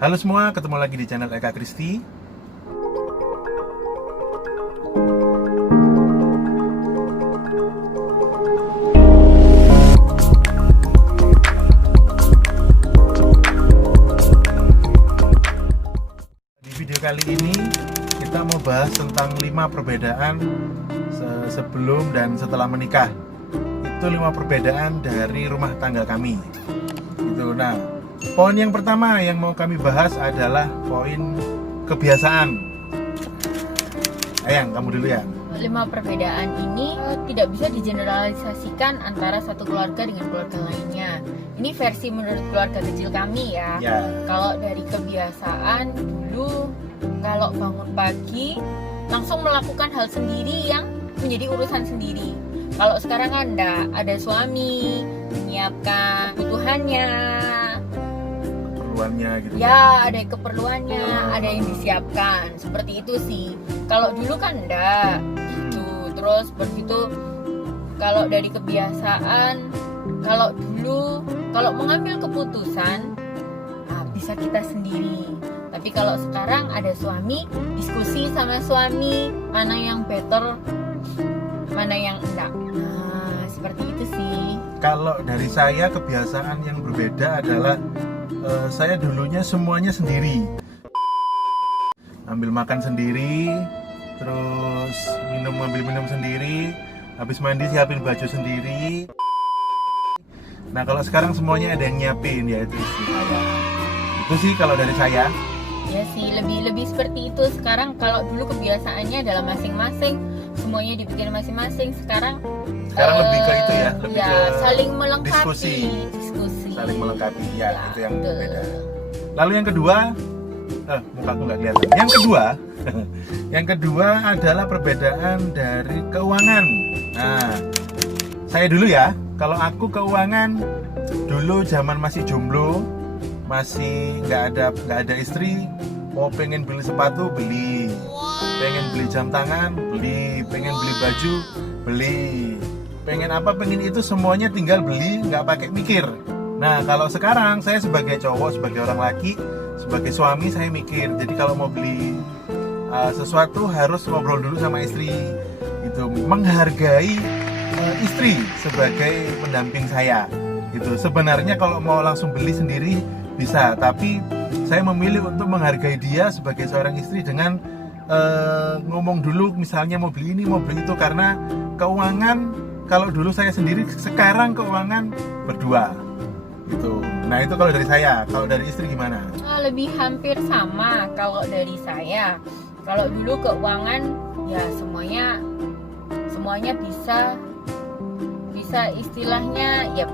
Halo semua, ketemu lagi di channel Eka Kristi. Di video kali ini kita mau bahas tentang 5 perbedaan sebelum dan setelah menikah. Itu 5 perbedaan dari rumah tangga kami. Itu. Nah, poin yang pertama yang mau kami bahas adalah poin kebiasaan. Ayang, kamu dulu ya. 5 perbedaan ini tidak bisa digeneralisasikan antara satu keluarga dengan keluarga lainnya. Ini versi menurut keluarga kecil kami ya. Kalau dari kebiasaan dulu, kalau bangun pagi langsung melakukan hal sendiri yang menjadi urusan sendiri. Kalau sekarang kan ada suami menyiapkan kebutuhannya, Keperluannya gitu. ya ada keperluannya, ada yang disiapkan seperti itu sih. Kalau dulu kan enggak gitu. Terus begitu, kalau dari kebiasaan, kalau dulu kalau mengambil keputusan bisa kita sendiri. Tapi kalau sekarang ada suami, diskusi sama suami mana yang better, mana yang enggak. Nah, seperti itu sih. Kalau dari saya, kebiasaan yang berbeda adalah saya dulunya semuanya sendiri. Ambil makan sendiri, terus ambil minum sendiri, habis mandi siapin baju sendiri. Nah, kalau sekarang semuanya ada yang nyiapin, yaitu istri saya. Itu sih kalau dari saya. Ya sih, lebih seperti itu. Sekarang kalau dulu kebiasaannya adalah masing-masing, semuanya dibikin masing-masing. Sekarang Lebih ke itu ya, lebih ya, ke saling melengkapi. diskusi. Saling melengkapi, ya, itu yang betul. berbeda. Lalu yang kedua, mukaku nggak kelihatan. Yang kedua adalah perbedaan dari keuangan. Nah, saya dulu ya. Kalau aku keuangan dulu zaman masih jomblo, masih nggak ada istri, mau pengen beli sepatu beli, pengen beli jam tangan beli, pengen beli baju beli, pengen apa pengen itu semuanya tinggal beli, nggak pakai mikir. Nah, kalau sekarang saya sebagai cowok, sebagai orang laki, sebagai suami, saya mikir. Jadi kalau mau beli sesuatu harus ngobrol dulu sama istri, itu menghargai istri sebagai pendamping saya. Itu sebenarnya kalau mau langsung beli sendiri bisa, tapi saya memilih untuk menghargai dia sebagai seorang istri dengan ngomong dulu, misalnya mau beli ini, mau beli itu, karena keuangan kalau dulu saya sendiri, sekarang keuangan berdua. Gitu. Nah, itu kalau dari saya. Kalau dari istri gimana? Lebih hampir sama kalau dari saya. Kalau dulu keuangan ya semuanya bisa istilahnya ya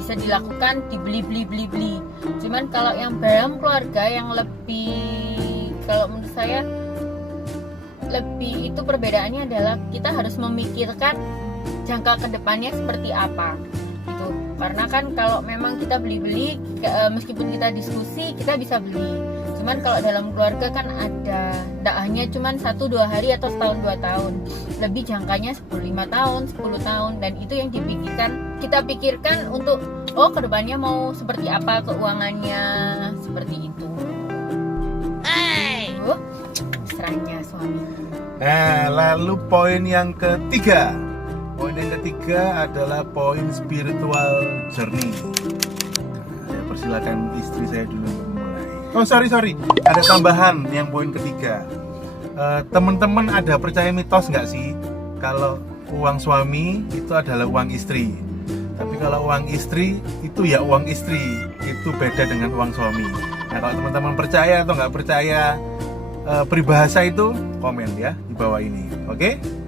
bisa dilakukan, dibeli. Cuman kalau yang dalam keluarga yang lebih, kalau menurut saya lebih itu perbedaannya adalah kita harus memikirkan jangka kedepannya seperti apa. Karena kan kalau memang kita beli-beli, meskipun kita diskusi, kita bisa beli. Cuman kalau dalam keluarga kan ada, tidak hanya cuman 1-2 hari atau setahun 2 tahun. Lebih jangkanya 5 tahun, 10 tahun. Dan itu yang kita pikirkan untuk, kedepannya mau seperti apa keuangannya, seperti itu. Mesranya suami. Nah, lalu poin yang ketiga. Poin yang ketiga adalah poin spiritual journey. Saya persilakan istri saya dulu untuk mulai. Sorry, ada tambahan yang poin ketiga. Teman-teman ada percaya mitos nggak sih kalau uang suami itu adalah uang istri? Tapi kalau uang istri itu ya uang istri, itu beda dengan uang suami. Nah, kalau teman-teman percaya atau nggak percaya peribahasa itu, komen ya di bawah ini, oke?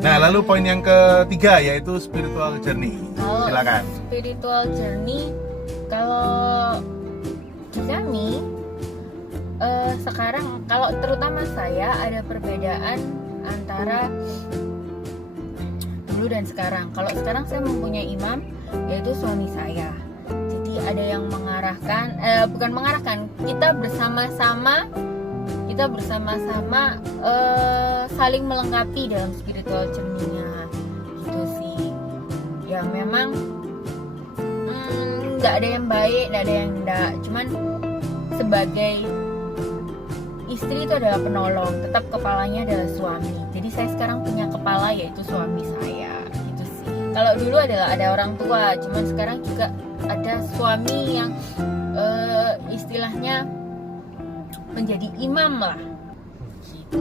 Nah, lalu poin yang ketiga yaitu spiritual journey. Silakan. Spiritual journey, kalau di kami sekarang, kalau terutama saya, ada perbedaan antara dulu dan sekarang. Kalau sekarang saya mempunyai imam, yaitu suami saya. Jadi ada yang bukan mengarahkan, kita bersama-sama saling melengkapi dalam spiritual journey-nya, gitu sih. Ya memang nggak ada yang baik, nggak ada yang enggak. Cuman sebagai istri itu adalah penolong, tetap kepalanya adalah suami. Jadi saya sekarang punya kepala, yaitu suami saya. Gitu sih. Kalau dulu ada orang tua, cuman sekarang juga ada suami yang istilahnya menjadi imam lah. Gitu.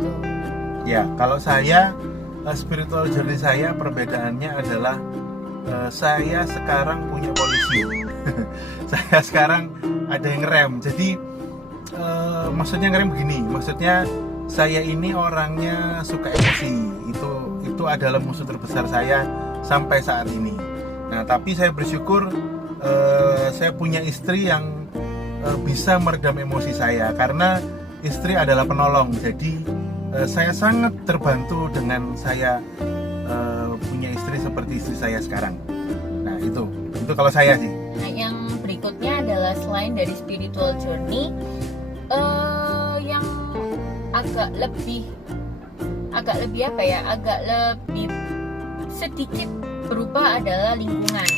Ya, kalau saya spiritual journey saya perbedaannya adalah saya sekarang punya polisi. Saya sekarang ada yang ngerem. Jadi maksudnya ngerem begini, maksudnya saya ini orangnya suka emosi. Itu adalah musuh terbesar saya sampai saat ini. Nah, tapi saya bersyukur saya punya istri yang bisa meredam emosi saya, karena istri adalah penolong. Jadi saya sangat terbantu dengan saya punya istri seperti istri saya sekarang. Nah, itu kalau saya sih. Nah, yang berikutnya adalah selain dari spiritual journey, yang agak lebih apa ya, agak lebih sedikit berubah adalah lingkungan.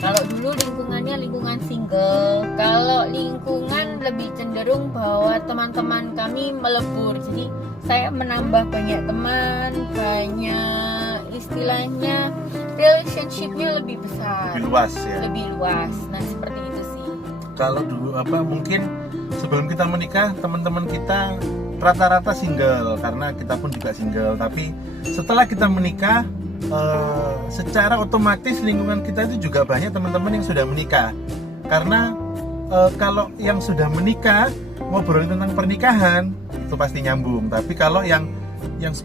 Kalau dulu lingkungannya lingkungan single, kalau lingkungan lebih cenderung bahwa teman-teman kami melebur. Jadi saya menambah banyak teman, banyak istilahnya relationship-nya lebih besar, Lebih luas ya. lebih luas. Nah, seperti itu sih. Kalau dulu mungkin sebelum kita menikah teman-teman kita rata-rata single, karena kita pun juga single. Tapi setelah kita menikah secara otomatis lingkungan kita itu juga banyak teman-teman yang sudah menikah. Karena kalau yang sudah menikah ngobrolin tentang pernikahan itu pasti nyambung. Tapi kalau yang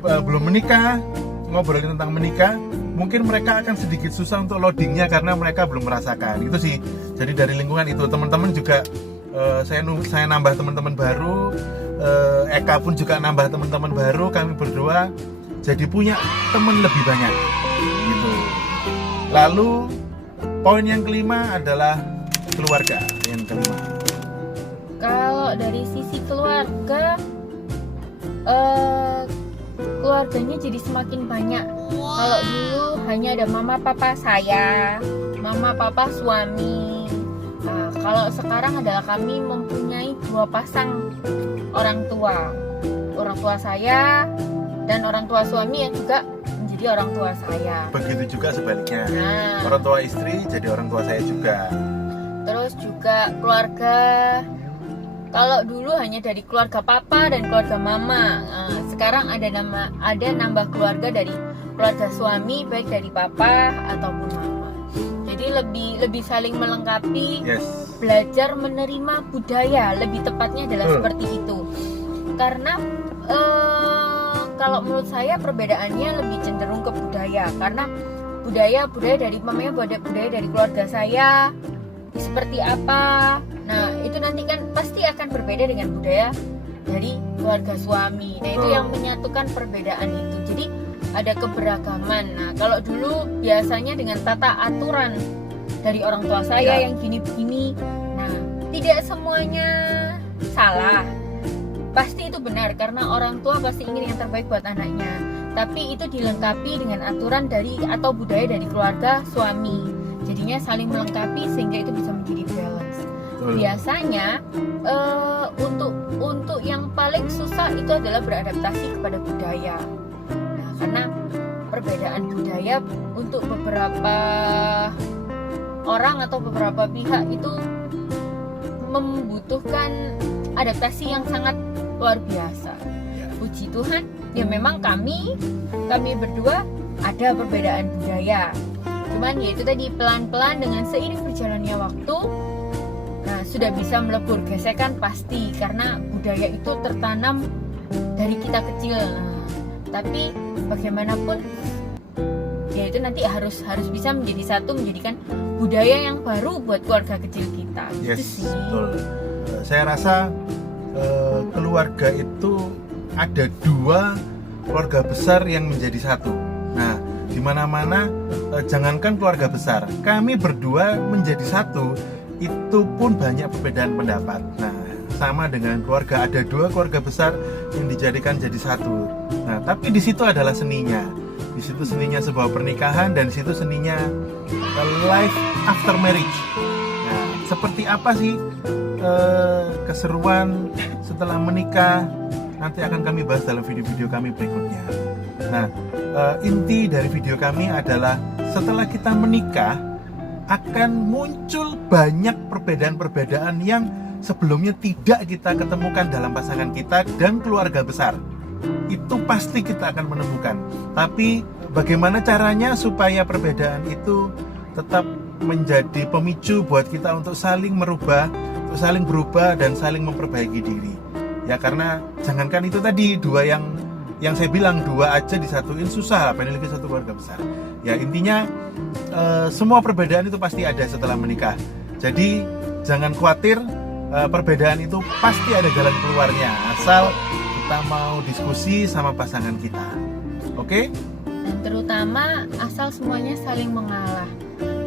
belum menikah ngobrolin tentang menikah, mungkin mereka akan sedikit susah untuk loadingnya karena mereka belum merasakan. Itu sih. Jadi dari lingkungan itu teman-teman juga saya nambah teman-teman baru, Eka pun juga nambah teman-teman baru. Kami berdua jadi punya teman lebih banyak gitu. Lalu poin yang kelima adalah keluarga. Yang kelima, Kalau dari sisi keluarga, keluarganya jadi semakin banyak. Kalau dulu hanya ada mama papa saya, mama papa suami. Nah, kalau sekarang adalah kami mempunyai 2 pasang orang tua saya dan orang tua suami yang juga menjadi orang tua saya. begitu juga sebaliknya. Nah, Orang tua istri jadi orang tua saya juga. terus juga keluarga. Kalau dulu hanya dari keluarga papa dan keluarga mama. Nah, sekarang ada nambah keluarga dari keluarga suami, baik dari papa ataupun mama. Jadi lebih saling melengkapi. Yes. Belajar menerima budaya, lebih tepatnya adalah seperti itu. Karena kalau menurut saya perbedaannya lebih cenderung ke budaya, karena budaya dari budaya dari keluarga saya seperti apa. Nah, itu nanti kan pasti akan berbeda dengan budaya dari keluarga suami. Nah, itu yang menyatukan perbedaan itu. Jadi ada keberagaman. Nah, kalau dulu biasanya dengan tata aturan dari orang tua saya yang gini-begini. Nah, tidak semuanya salah. Pasti itu benar karena orang tua pasti ingin yang terbaik buat anaknya. Tapi itu dilengkapi dengan aturan atau budaya dari keluarga suami. Jadinya saling melengkapi sehingga itu bisa menjadi balance. Biasanya untuk yang paling susah itu adalah beradaptasi kepada budaya. Nah, karena perbedaan budaya untuk beberapa orang atau beberapa pihak itu membutuhkan adaptasi yang sangat luar biasa. Puji Tuhan, ya memang kami berdua ada perbedaan budaya. Cuman ya itu tadi pelan-pelan dengan seiring berjalannya waktu, nah sudah bisa melebur. Gesekan pasti karena budaya itu tertanam dari kita kecil. Nah, tapi bagaimanapun ya itu nanti harus bisa menjadi satu, menjadikan budaya yang baru buat keluarga kecil kita. Yes, Itu sih. betul. Saya rasa keluarga itu ada 2 keluarga besar yang menjadi satu. Nah, di mana-mana jangankan keluarga besar, kami berdua menjadi satu itu pun banyak perbedaan pendapat. Nah, sama dengan keluarga, ada 2 keluarga besar yang dijadikan jadi satu. Nah, tapi di situ adalah seninya. Di situ seninya sebuah pernikahan dan di situ seninya life after marriage. Nah, seperti apa sih keseruan setelah menikah nanti akan kami bahas dalam video-video kami berikutnya. Nah, inti dari video kami adalah setelah kita menikah akan muncul banyak perbedaan-perbedaan yang sebelumnya tidak kita ketemukan dalam pasangan kita dan keluarga besar. Itu pasti kita akan menemukan. Tapi bagaimana caranya supaya perbedaan itu tetap menjadi pemicu buat kita untuk saling merubah, untuk saling berubah dan saling memperbaiki diri. Ya karena jangankan itu tadi dua yang saya bilang, dua aja disatuin susah, apalagi satu keluarga besar. Ya intinya semua perbedaan itu pasti ada setelah menikah. Jadi jangan khawatir, perbedaan itu pasti ada jalan keluarnya asal kita mau diskusi sama pasangan kita. Oke? Dan terutama asal semuanya saling mengalah.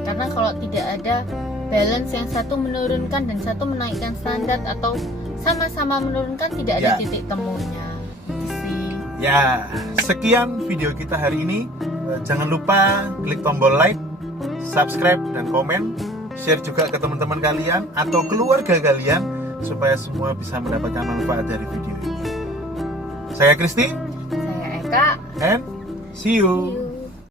Karena kalau tidak ada balance, yang satu menurunkan dan satu menaikkan standar atau sama-sama menurunkan, tidak ada titik temunya. Ya, sekian video kita hari ini. Jangan lupa klik tombol like, subscribe, dan komen. Share juga ke teman-teman kalian atau keluarga kalian supaya semua bisa mendapatkan manfaat dari video ini. Saya Kristi. Saya Eka. And see you.